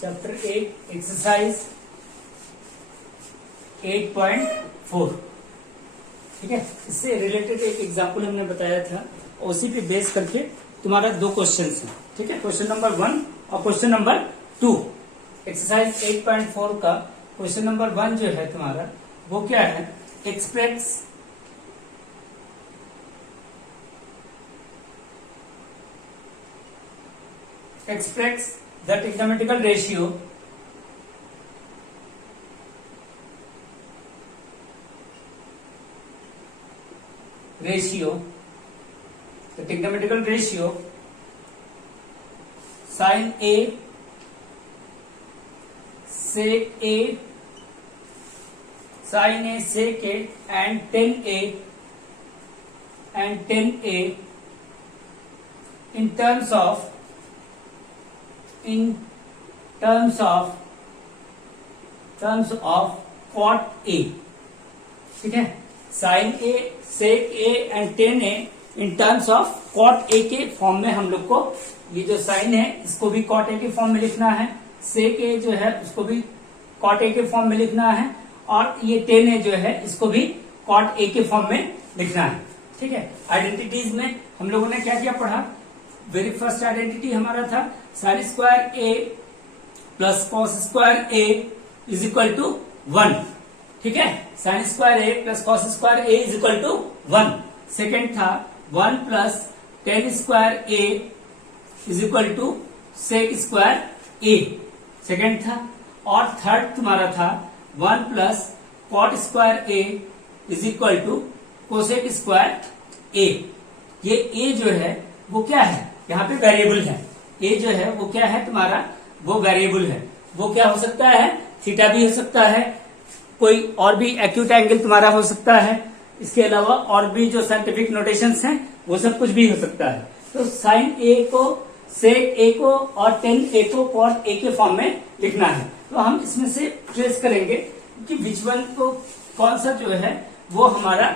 Chapter 8 exercise 8.4। ठीक है, इससे रिलेटेड एक एग्जाम्पल हमने बताया था, उसी पे बेस करके तुम्हारा दो क्वेश्चन है। ठीक है, क्वेश्चन नंबर 1 और क्वेश्चन नंबर 2। एक्सरसाइज 8.4 का क्वेश्चन नंबर 1 जो है तुम्हारा वो क्या है, express the trigonometrical ratio sin A sec A sin A sec A and tan A in terms of cot A। ठीक है, sin A sec A and tan A in terms of cot A के form में हम लोग को ये जो sign है इसको भी cot A के फॉर्म में लिखना है, sec A जो है उसको भी cot A के फॉर्म में लिखना है, और ये tan A जो है इसको भी cot A के फॉर्म में लिखना है। ठीक है, आइडेंटिटीज में हम लोगों ने क्या क्या पढ़ा। वेरी फर्स्ट आइडेंटिटी हमारा था sine square A plus cos square A is equal to 1। ठीक है, sine square A plus cos square A is equal to 1। Second था 1 plus tan square A is equal to sec square A, second था। और third तुम्हारा था 1 plus cot square A is equal to cosec square A. ये A जो है वो क्या है, यहाँ पे वेरिएबल है। ए जो है वो क्या है तुम्हारा, वो वेरिएबल है। वो क्या हो सकता है, थीटा भी हो सकता है, कोई और भी एक्यूट एंगल तुम्हारा हो सकता है, इसके अलावा और भी जो साइंटिफिक नोटेशंस हैं वो सब कुछ भी हो सकता है। तो साइन ए को, सेक ए को और टेन ए को कॉट ए के फॉर्म में लिखना है। तो हम इसमें से ट्रेस करेंगे कि विच वन को कौन सा जो है वो हमारा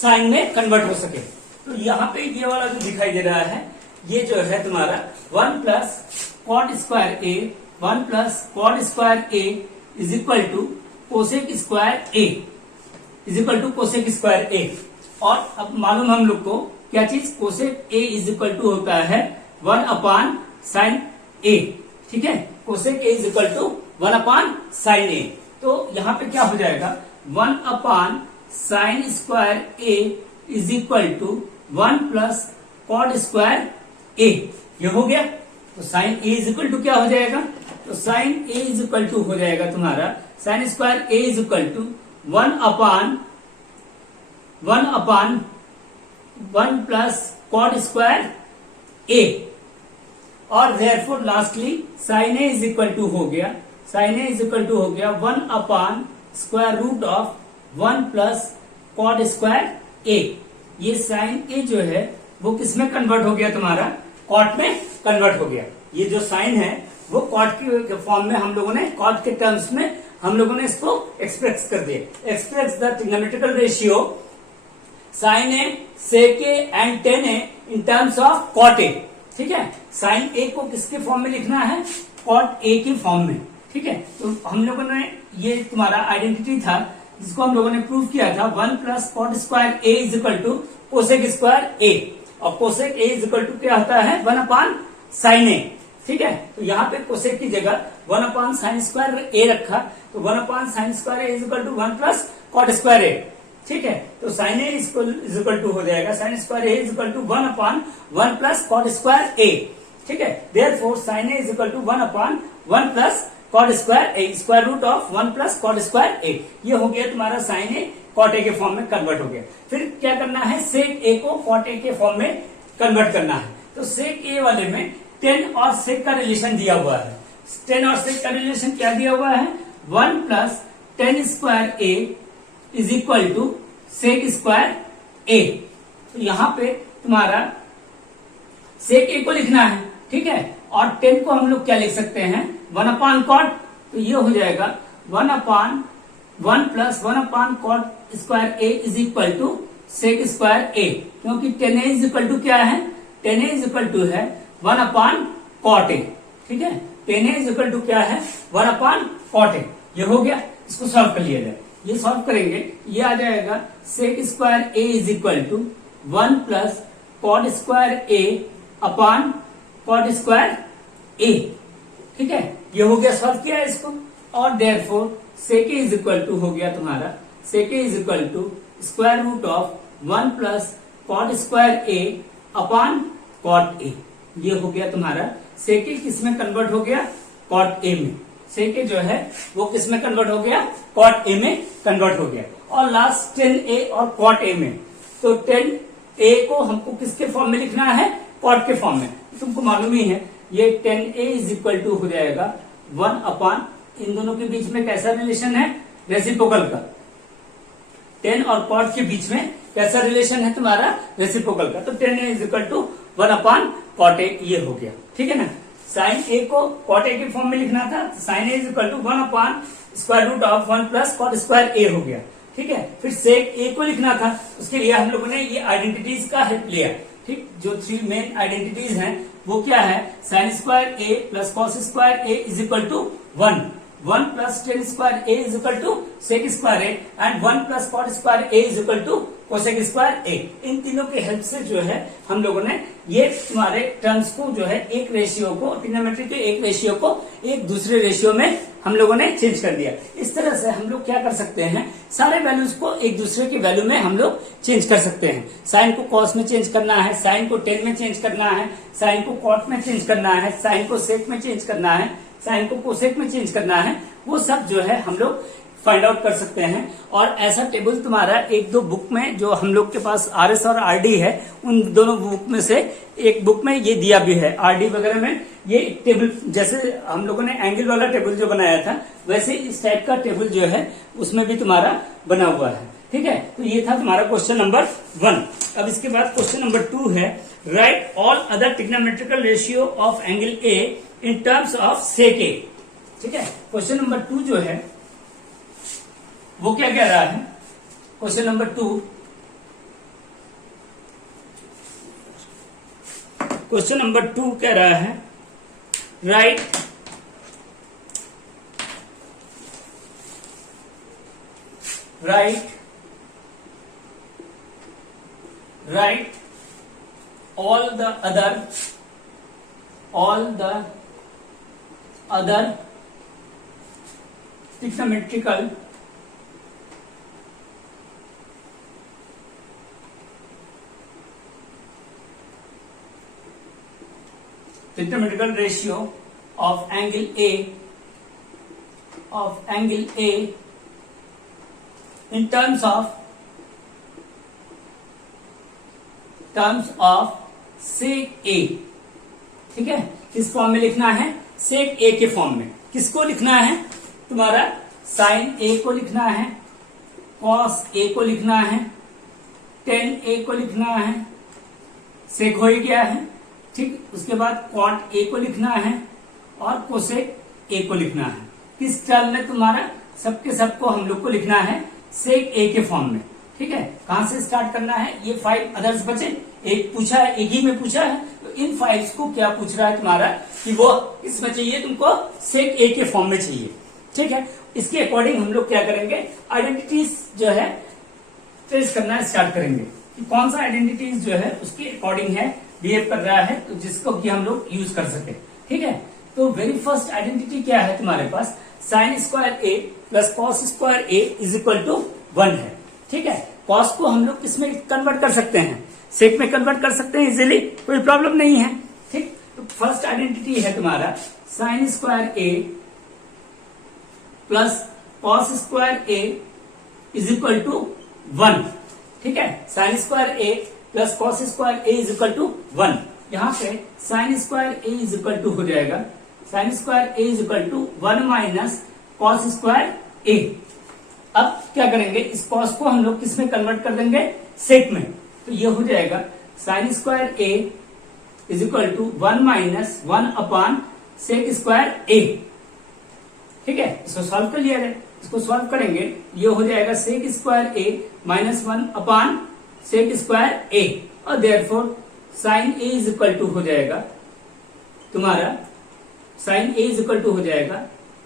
साइन में कन्वर्ट हो सके। तो यहाँ पे ये वाला जो दिखाई दे रहा है ये जो है तुम्हारा 1 plus cot square A, 1 plus cot square A is equal to cosec square A, is equal to cosec square A. और अब मालूम हम लोग को क्या चीज, cosec A is equal to होता है 1 अपान साइन ए। ठीक है, cosec A is equal to 1 upon sine A. तो यहाँ पे क्या हो जाएगा, 1 upon sine square A is equal to 1 plus cot square A. ये हो गया। तो sine A is equal to क्या हो जाएगा, तो sine A is equal to हो जाएगा तुम्हारा sine square A is equal to 1 upon 1 plus cot square A. और therefore lastly sine A is equal to हो गया, sine A is equal to हो गया 1 upon square root of 1 plus cot square A. ये sine ए जो है वो किसमें कन्वर्ट हो गया, तुम्हारा कॉट में कन्वर्ट हो गया। ये जो साइन है वो कॉट के फॉर्म में हम लोगों ने, कॉट के टर्म्स में हम लोगों ने इसको एक्सप्रेस कर दिया। Express the trigonometrical ratio sine A, sec A and tan A in terms of cot A. ठीक है, साइन ए को किसके फॉर्म में लिखना है, कॉट ए के फॉर्म में। ठीक है, तो हम लोगों ने ये तुम्हारा आइडेंटिटी था जिसको हम लोगों ने प्रूव किया था, 1 plus cot square A is equal to cosec square A. और cosec A is equal to क्या होता है, 1 अपान साइन ए। ठीक है, तो यहाँ पे कोसेक की जगह 1 अपान साइन स्क्वायर ए रखा, तो 1 upon sine square A is equal to 1 plus cot square A. ठीक है, तो sine A is equal to हो जाएगा sine square A is equal to 1 upon 1 plus cot square A. ठीक है, therefore sine A is equal to 1 upon 1 plus cot square A, square root of 1 plus cot square A. ये हो गया तुम्हारा sine ए cot ए के form में convert हो गया। फिर क्या करना है, सेक ए को कॉट ए के फॉर्म में कन्वर्ट करना है। तो सेक ए वाले में टेन और सेक का रिलेशन दिया हुआ है। टेन और सेक का रिलेशन क्या दिया हुआ है, 1 plus tan square A is equal to sec square A. तो यहाँ पे तुम्हारा सेक ए को लिखना है। ठीक है, और टेन को हम लोग क्या लिख सकते हैं, 1 अपान कॉट। तो ये हो जाएगा 1 upon 1 plus 1 upon cot square A is equal to sec square A, क्योंकि tan A is equal to क्या है, tan A is equal to है 1 अपान कॉट ए। ठीक है, tan A is equal to क्या है 1 अपॉन कॉट ए। ये हो गया, इसको सॉल्व कर लिया जाए। ये सॉल्व करेंगे, ये आ जाएगा sec square A is equal to 1 plus cot square A upon cot square A. ठीक है, ये हो गया, सॉल्व किया है इसको। और therefore sec A is equal to हो गया तुम्हारा, sec A is equal to square root of 1 plus cot square A upon cot A. ये हो गया तुम्हारा सेक ए किस में कन्वर्ट हो गया, कॉट ए में। सेक ए जो है वो किस में कन्वर्ट हो गया, कॉट ए में कन्वर्ट हो गया। और लास्ट टेन ए और कॉट ए में, तो टेन ए को हमको किसके फॉर्म में लिखना है, कॉट के फॉर्म में। तुमको मालूम ही है ये tan A is equal to हो जाएगा 1 अपॉन, इन दोनों के बीच में कैसा रिलेशन है, रेसिप्रोकल का। टेन और कॉट के बीच में कैसा रिलेशन है तुम्हारा, रेसिप्रोकल का। तो tan A is equal to 1 upon cot A, ये हो गया। ठीक है ना, साइन ए को कॉट ए के फॉर्म में लिखना था, sine A is equal to 1 upon square root of 1 plus cot square A हो गया। ठीक है, फिर सेक ए को लिखना था, उसके लिए हम लोगों ने ये आइडेंटिटीज का हेल्प लिया। ठीक, जो 3 मेन आइडेंटिटीज हैं वो क्या है, sine square A plus cos square A is equal to 1 plus tan square A is equal to sec square A and 1 plus cot square A is equal to cosec square A. इन तीनों के help से जो है हम लोगों ने ये तुम्हारे टर्म्स को जो है एक रेशियो को, ट्रिग्नोमेट्री के एक रेशियो को एक दूसरे रेशियो में हम लोगों ने चेंज कर दिया। इस तरह से हम लोग क्या कर सकते हैं, सारे वैल्यूज को एक दूसरे की वैल्यू में हम लोग चेंज कर सकते हैं। साइन को कॉस में चेंज करना है, साइन को टेन में चेंज करना है, साइन को कॉट में चेंज करना है, साइन को सेक में चेंज करना है, साइन को कोसेक में चेंज करना है, वो सब जो है हम लोग फाइंड आउट कर सकते हैं। और ऐसा टेबल तुम्हारा एक दो बुक में जो हम लोग के पास आरएस और आरडी है, उन दोनों बुक में से एक बुक में ये दिया भी है। आरडी वगैरह में ये टेबल, जैसे हम लोगों ने एंगल वाला टेबल जो बनाया था, वैसे इस टाइप का टेबल जो है उसमें भी तुम्हारा बना हुआ है। ठीक है, तो ये था तुम्हारा क्वेश्चन नंबर 1। अब इसके बाद क्वेश्चन नंबर 2 है, write all other trigonometrical ratio of angle A in terms of sec A. ठीक है, क्वेश्चन नंबर 2 जो है वो क्या कह रहा है, क्वेश्चन नंबर 2, क्वेश्चन नंबर 2 कह रहा है, right all the other trigonometrical ratio of angle A in terms of sec A। ठीक है, किस फॉर्म में लिखना है, सेक ए के फॉर्म में। किसको लिखना है, तुम्हारा साइन ए को लिखना है, कॉस ए को लिखना है, टेन ए को लिखना है, सेक हो ही गया है। ठीक, उसके बाद कॉट ए को लिखना है और कोसेक ए को लिखना है। किस टर्म में, तुम्हारा सबके सबको हम लोग को लिखना है सेक ए के फॉर्म में। ठीक है, कहां से स्टार्ट करना है, ये 5 अदर्स बचे, एक पूछा है, एक ही में पूछा है, तो इन 5 को क्या पूछ रहा है तुम्हारा कि वो इसमें चाहिए तुमको सेक ए के फॉर्म में चाहिए। ठीक है, इसके अकॉर्डिंग हम लोग क्या करेंगे, आइडेंटिटीज जो है ट्रेस करना स्टार्ट करेंगे कि कौन सा आइडेंटिटीज जो है उसके अकॉर्डिंग है, बिहेव कर रहा है, तो जिसको कि हम लोग यूज कर सके। ठीक है, तो वेरी फर्स्ट आइडेंटिटी क्या है तुम्हारे पास, sine square A plus cos square A is equal to 1 है। ठीक है, कॉस को हम लोग किसमें कन्वर्ट कर सकते हैं, सेक में कन्वर्ट कर सकते हैं इजीली, कोई प्रॉब्लम नहीं है। ठीक, तो फर्स्ट आइडेंटिटी है तुम्हारा sine square A plus cos square A is equal to 1। ठीक है, sine square A plus cos square A is equal to 1। यहां पे sine square A is equal to हो जाएगा, sine square A is equal to 1 minus cos square A. अब क्या करेंगे, इस कॉस को हम लोग किस में कन्वर्ट कर देंगे, सेक में। तो ये हो जाएगा sine square A is equal to 1 minus 1 upon sec square A. ठीक है, इसको सॉल्व कर लिया जाए, इसको सॉल्व करेंगे, ये हो जाएगा sec square A minus 1 upon sec square A, और therefore sine A is equal to हो जाएगा तुम्हारा sine A is equal to हो जाएगा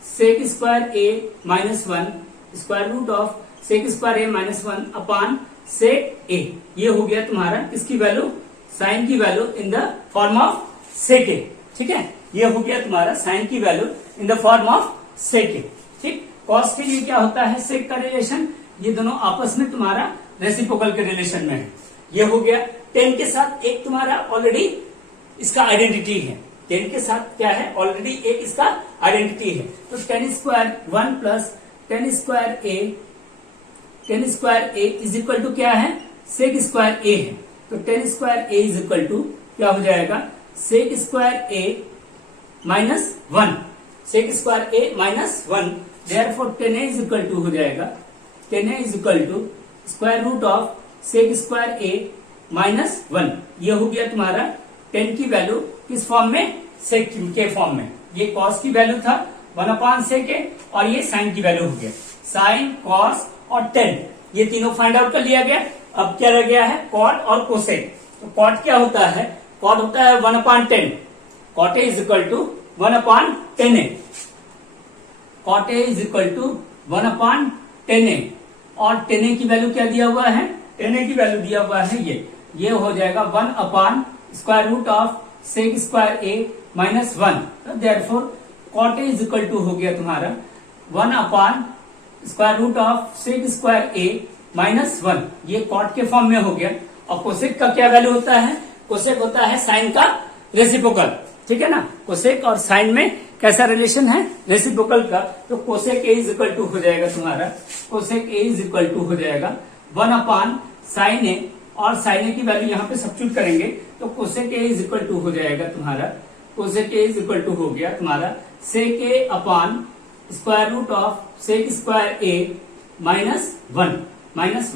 sec square A minus 1 square root of sec square A minus 1 upon sec A. ये हो गया तुम्हारा किसकी वैल्यू, साइन की value in the form of sec A. ठीक है, ये हो गया तुम्हारा साइन की value in the form of sec A. ठीक, कॉस के लिए क्या होता है सेक का रिलेशन, ये दोनों आपस में तुम्हारा रेसिप्रोकल के रिलेशन में है। ये हो गया टेन के साथ एक तुम्हारा ऑलरेडी इसका आइडेंटिटी है, टेन के साथ क्या है ऑलरेडी एक इसका आइडेंटिटी है। तो tan square 1 plus tan square A is equal to क्या है सेक स्क्वायर ए है। तो tan square A is equal to क्या हो जाएगा sec square A minus 1, sec square A minus 1। Therefore tan A is equal to हो जाएगा tan A is equal to square root of sec square A minus 1। ये हो गया तुम्हारा ten की वैल्यू किस फॉर्म में, सेक के फॉर्म में। ये कॉस की वैल्यू था 1 अपान सेक ए और ये साइन की वैल्यू हो गया साइन कॉस और टेन, ये तीनों फाइंड आउट कर लिया गया। अब क्या रह गया है कॉट और कोसेक। तो कॉट क्या होता है, कॉट होता है 1 upon 10, cot A is equal to 1 upon 10 A, cot A is equal to 1 upon 10 A. और 10 ए की वैल्यू क्या दिया हुआ है, 10 ए की वैल्यू दिया हुआ है ये हो जाएगा 1 upon square root of sec square A minus 1। तो therefore cot A is equal to हो गया तुम्हारा 1 upon square root of sec square A minus 1। ये कॉट के फॉर्म में हो गया। और कोसेक का क्या वैल्यू होता है, कोसेक होता है साइन का रेसिप्रोकल। ठीक है ना, कोसेक और साइन में कैसा रिलेशन है, रेसिप्रोकल का। तो cosec A is equal to हो जाएगा तुम्हारा, cosec A is equal to हो जाएगा 1 अपान साइन ए, और साइन ए की वैल्यू यहाँ पे सब्स्टिट्यूट करेंगे तो cosec A is equal to हो जाएगा तुम्हारा, cosec A is equal to हो गया तुम्हारा sec A upon square root of sec square A minus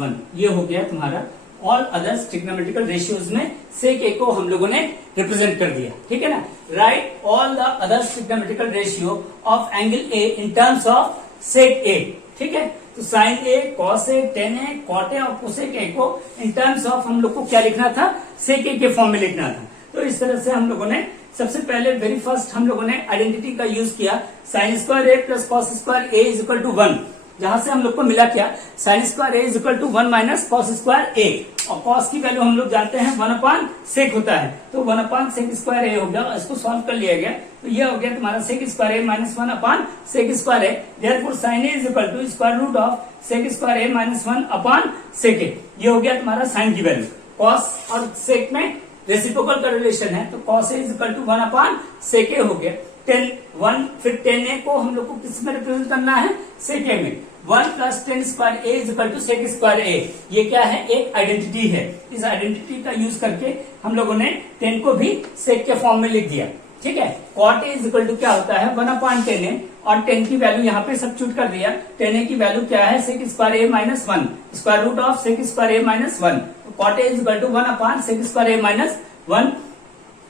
1। ये हो गया तुम्हारा ऑल अदर्स ट्रिग्नोमेट्रिकल रेशियोज में सेक ए को हम लोगों ने रिप्रेजेंट कर दिया। ठीक है ना, write all the others trigonometrical ratio of angle A in terms of sec A. ठीक है, तो sine A, cos A, tan A, cot A और कोसेक ए को इन टर्म्स ऑफ हम लोग को क्या लिखना था, सेक ए के फॉर्म में लिखना था। तो इस तरह से हम लोगों ने सबसे पहले वेरी फर्स्ट हम लोगों ने आइडेंटिटी का यूज किया sine square A plus cos square A is equal to 1, जहां से हम लोग को मिला क्या sine square A is equal to 1 minus cos square A. और कॉस की वैल्यू हम लोग जानते हैं 1 अपान सेक होता है, तो 1 अपान सेक स्क्वायर ए हो गया, इसको सॉल्व कर लिया गया। तो ये हो गया तुम्हारा sec square A minus 1 upon sec square A. Therefore sine A is equal to square root of sec square A minus 1 upon sec A. ये हो गया तुम्हारा साइन की वैल्यू। कॉस और सेक में रेसिप्रोकल का रिलेशन है, तो cos A is equal to 1 upon sec A हो गया 10 फिर 10 ए को हम लोग को किस में रिप्रेजेंट करना है, सेक ए में। 1 plus tan square A is equal to sec square A. ये क्या है, एक आइडेंटिटी है। इस आइडेंटिटी का यूज करके हम लोगों ने 10 को भी सेक के फॉर्म में लिख दिया। ठीक है, cot A is equal to क्या होता है 1 अपान 10 ए, और 10 की वैल्यू यहाँ पे सब्स्टिट्यूट कर दिया। 10 ए की वैल्यू क्या है sec square A minus 1, square root of sec square A minus 1। Cot A is equal to 1 upon sec square A minus 1।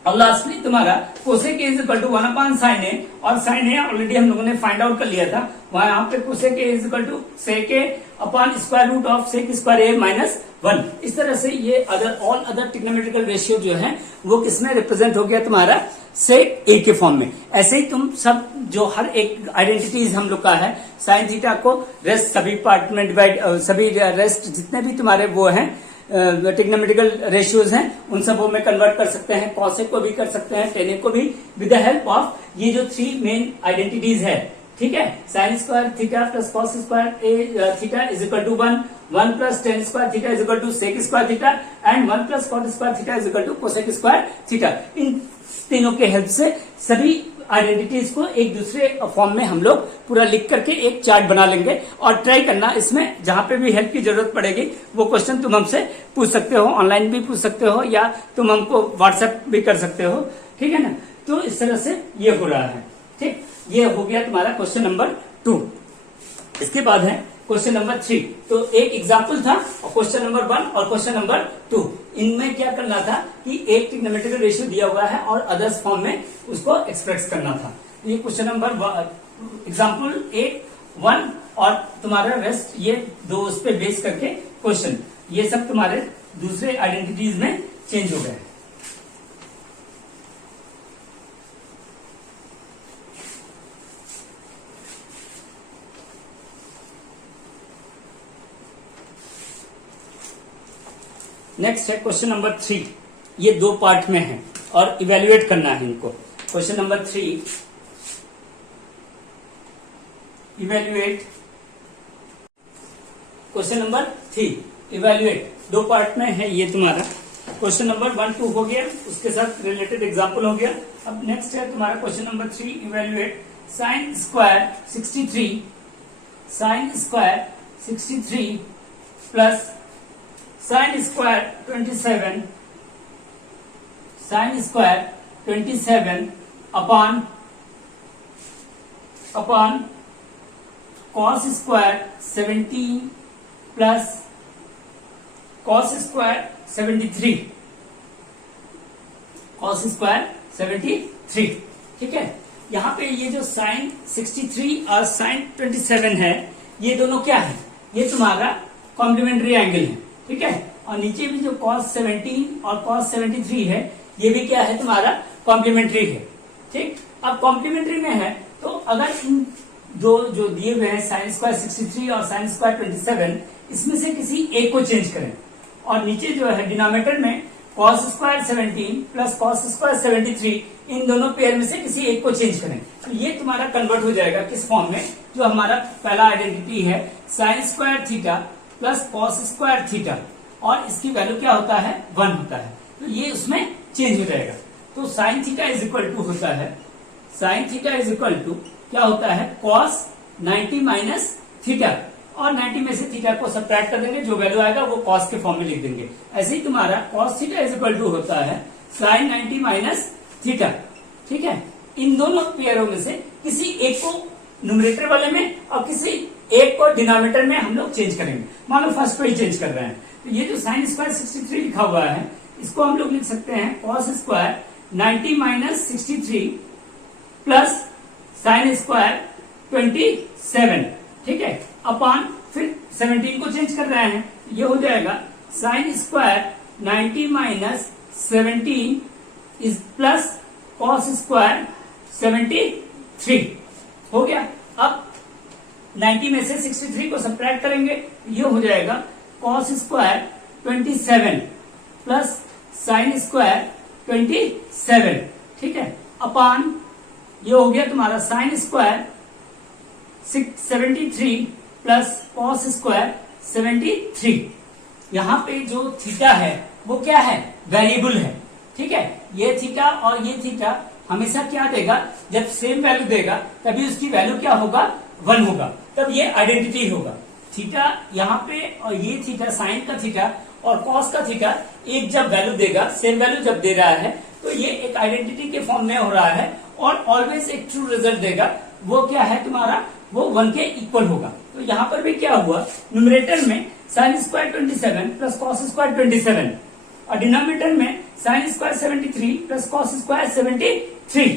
और लास्टली तुम्हारा cosec A is equal to 1 upon sine A, और sine ए already हम लोगों ने find out कर लिया था। वहां यहाँ पे cosec A is equal to sec A upon square root of sec square A minus 1। इस तरह से ये ऑल अदर ट्रिग्नोमेट्रिकल रेशियो जो है वो किसमें रिप्रेजेंट हो गया तुम्हारा, सेक ए के फॉर्म में। ऐसे ही तुम सब जो हर एक आइडेंटिटीज हम लोग का है साइन थीटा को रेस्ट सभी पार्ट में डिवाइड, सभी रेस्ट जितने भी तुम्हारे वो हैं ट्रिग्नोमेट्रिकल रेशियोज हैं उन सबों में कन्वर्ट कर सकते हैं। कॉसेक को भी कर सकते हैं, टेन ए को भी, विद द हेल्प ऑफ ये जो 3 मेन आइडेंटिटीज है। ठीक है, sine square theta plus cos square A theta is equal to 1 plus tan square theta is equal to sec square theta, and 1 plus cot square theta is equal to cosec square theta. इन तीनों के help से सभी identities को एक दूसरे form में हम लोग पूरा लिख करके एक चार्ट बना लेंगे। और ट्राई करना, इसमें जहां पे भी हेल्प की जरूरत पड़ेगी वो क्वेश्चन तुम हमसे पूछ सकते हो, ऑनलाइन भी पूछ सकते हो, या तुम हमको व्हाट्सएप भी कर सकते हो। ठीक है ना, तो इस तरह से ये हो रहा है। ठीक, ये हो गया तुम्हारा क्वेश्चन नंबर 2। इसके बाद है क्वेश्चन नंबर 3। तो एक एग्जाम्पल था, और क्वेश्चन नंबर 1 और क्वेश्चन नंबर 2, इनमें क्या करना था कि एक ट्रिग्नोमेट्रिकल रेशियो दिया हुआ है और अदर्स फॉर्म में उसको एक्सप्रेस करना था। ये क्वेश्चन नंबर एग्जाम्पल 1 और तुम्हारा रेस्ट ये 2 उस पे बेस करके क्वेश्चन, ये सब तुम्हारे दूसरे आइडेंटिटीज में चेंज हो गए। नेक्स्ट है क्वेश्चन नंबर 3। ये दो पार्ट में है और इवेल्युएट करना है इनको। Question number 3, evaluate. Question number 3, evaluate, दो पार्ट में है ये तुम्हारा। क्वेश्चन नंबर 1, 2 हो गया, उसके साथ रिलेटेड एग्जाम्पल हो गया। अब नेक्स्ट है तुम्हारा question number 3, evaluate sine square 63, sine square 63 plus sine square 27, sine square 27 upon cos square 17 plus cos square 73, cos square 73। ठीक है, यहाँ पे ये जो साइन 63 और साइन 27 है, ये दोनों क्या है? ये तुम्हारा कॉम्प्लीमेंट्री एंगल है। ठीक है, और नीचे भी जो कॉस 17 और कॉस 73 है, ये भी क्या है? तुम्हारा कॉम्प्लीमेंट्री है। ठीक, अब कॉम्प्लीमेंट्री में है तो अगर इन दो जो दिए हुए हैं साइन स्क्वायर 63 और साइन स्क्वायर 27, इसमें से किसी एक को चेंज करें, और नीचे जो है डिनोमिनेटर में cos square 17 plus cos square 73, इन दोनों पेयर में से किसी एक को चेंज करें, तो ये तुम्हारा कन्वर्ट हो जाएगा किस फॉर्म में? जो हमारा पहला आइडेंटिटी है sine square theta plus cos square theta, और इसकी वैल्यू क्या होता है? 1 होता है, तो ये उसमें चेंज हो जाएगा। तो sine theta is equal to होता है, sine theta is equal to क्या होता है? कॉस 90 माइनस थीटा, और 90 में से थीटा को सब्ट्रैक्ट कर देंगे, जो वैल्यू आएगा वो कॉस के फॉर्म में लिख देंगे। ऐसे ही तुम्हारा cos theta is equal to होता है साइन 90 माइनस थीटा। ठीक है, इन दोनों पेयरों में से किसी एक को न्यूमरेटर वाले में और किसी एक को डिनोमिनेटर में हम लोग चेंज करेंगे। मान लो फर्स्ट को ही चेंज कर रहे हैं, तो ये जो साइन स्क्वायर 63 लिखा हुआ है, इसको हम लोग लिख सकते हैं cos square 90 minus 63 plus sine square 27। ठीक है, अपॉन फिर 17 को चेंज कर रहे हैं, ये हो जाएगा sine square 90 minus 17 is plus cos square 73 हो गया। अब 90 में से 63 को सब्ट्रैक्ट करेंगे, ये हो जाएगा cos square 27 plus sine square 27। ठीक है, अपॉन ये हो गया तुम्हारा sine square 73 plus cos square 73। यहाँ पे जो थीटा है वो क्या है? वेरिएबल है। ठीक है, ये थीटा और ये थीटा हमेशा क्या देगा? जब सेम वैल्यू देगा तभी उसकी वैल्यू क्या होगा? 1 होगा, तब ये आइडेंटिटी होगा। थीटा यहाँ पे और ये थीटा, साइन का थीटा और कॉस का थीटा एक जब वैल्यू देगा, सेम वैल्यू जब दे रहा है, तो ये एक आइडेंटिटी के फॉर्म में हो रहा है और ऑलवेज एक ट्रू रिजल्ट देगा। वो क्या है तुम्हारा? वो 1 के इक्वल होगा। तो यहाँ पर भी क्या हुआ? न्यूमरेटर में sine square 27 plus cos square 27, और डिनोमिनेटर में sine square 73 plus cos square 73।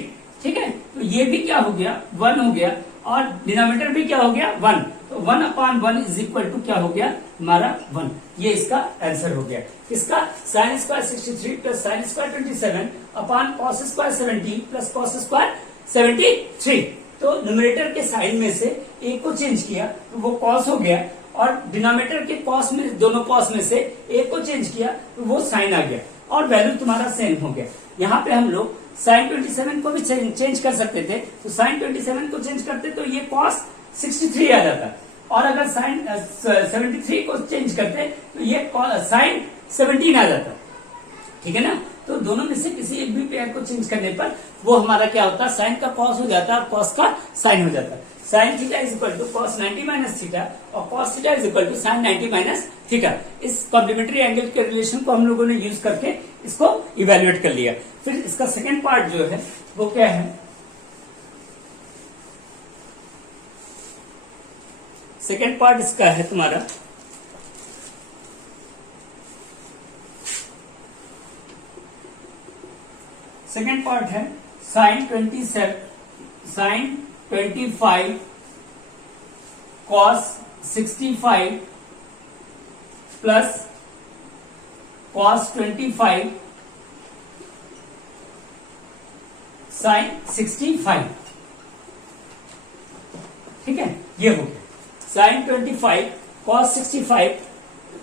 ठीक है, तो ये भी क्या हो गया? 1 हो गया, और डिनोमिनेटर भी क्या हो गया? 1। तो 1 अपॉन 1 इज इक्वल टू क्या हो गया? हमारा 1। ये इसका आंसर हो गया। इसका sine square 63 plus sine square 27 upon cos square 70 plus cos square 73। तो न्यूमरेटर के साइन में से एक को चेंज किया तो वो कॉस हो गया, और डिनोमिनेटर के कॉस में, दोनों कॉस में से एक को चेंज किया तो वो साइन आ गया, और वैल्यू तुम्हारा सेम हो गया। यहाँ पे हम लोग साइन 27 को भी चेंज कर सकते थे, तो साइन 27 को चेंज करते तो ये कॉस 63 आ जाता, और अगर साइन 73 को चेंज करते तो ये साइन 17 आ जाता। ठीक है ना, तो दोनों में से किसी एक भी पेयर को चेंज करने पर वो हमारा क्या होता है? साइन का कॉस हो जाता है और कॉस का साइन हो जाता है। Sine theta is equal to cos 90 minus theta, और cos theta is equal to sine 90 minus theta. इस कॉम्प्लीमेंट्री एंगल के रिलेशन को हम लोगों ने यूज करके इसको इवेल्युएट कर लिया। फिर इसका सेकेंड पार्ट जो है वो क्या है? सेकेंड पार्ट इसका है तुम्हारा सेकेंड पार्ट है sine 25 cos 65 plus cos 25 sine 65। ठीक है, ये हो गया साइन 25 कॉस 65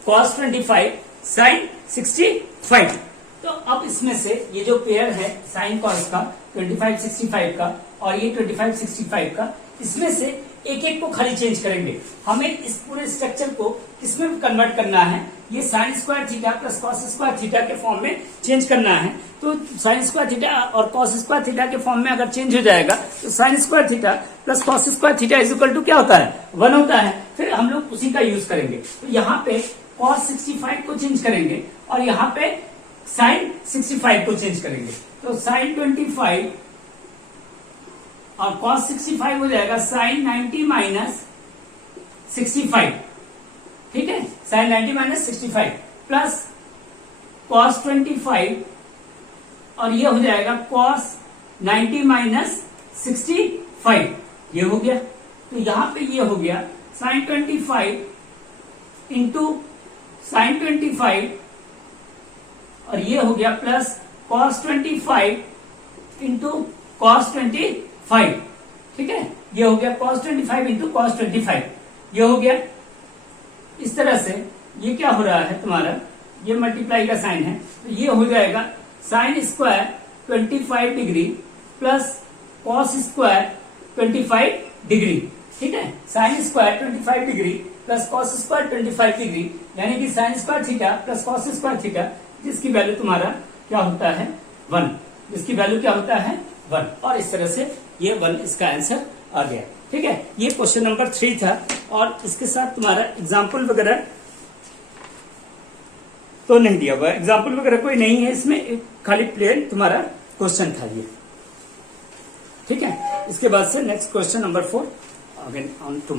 कॉस 25 साइन 65। तो अब इसमें से ये जो पेयर है साइन कॉस का 2565 का और ये 2565 का, इसमें से एक एक को खाली चेंज करेंगे। हमें इस पूरे स्ट्रक्चर को किसमें कन्वर्ट करना है, ये sine square theta plus cos square theta के फॉर्म में चेंज करना है। तो साइन स्क्वायर थीटा और कॉस स्क्वायर थीटा के फॉर्म में अगर चेंज हो जाएगा तो sine square theta plus cos square theta is equal to क्या होता है, 1 होता है। फिर हम लोग उसी का यूज करेंगे। तो यहाँ पे कॉस 65 को चेंज करेंगे और यहाँ पे साइन 65 को चेंज करेंगे। तो साइन 25 और कॉस 65 हो जाएगा साइन 90 माइनस 65, ठीक है, साइन 90 माइनस 65 प्लस कॉस 25 और ये हो जाएगा कॉस 90 माइनस 65, ये हो गया। तो यहां पे ये हो गया साइन 25 इंटू साइन 25 और ये हो गया प्लस कॉस 25 इंटू कॉस 25, ठीक है, ये हो गया कॉस 25 इंटू कॉस 25, ये हो गया। इस तरह से ये क्या हो रहा है तुम्हारा, ये मल्टीप्लाई का साइन है, तो ये हो जाएगा sine square 25 degree plus cos square 25 degree, ठीक है, sine square 25 degree plus cos square 25 degree, यानी कि sign square theta plus cos square theta, जिसकी वैल्यू तुम्हारा क्या होता है 1, जिसकी वैल्यू क्या होता है 1। और इस तरह से ये 1 इसका आंसर आ गया, ठीक है। ये क्वेश्चन नंबर 3 था और इसके साथ तुम्हारा एग्जाम्पल वगैरह तो नहीं दिया हुआ, एग्जाम्पल वगैरह कोई नहीं है इसमें, एक खाली प्लेन तुम्हारा क्वेश्चन था ये, ठीक है। इसके बाद से next question number 4 again on to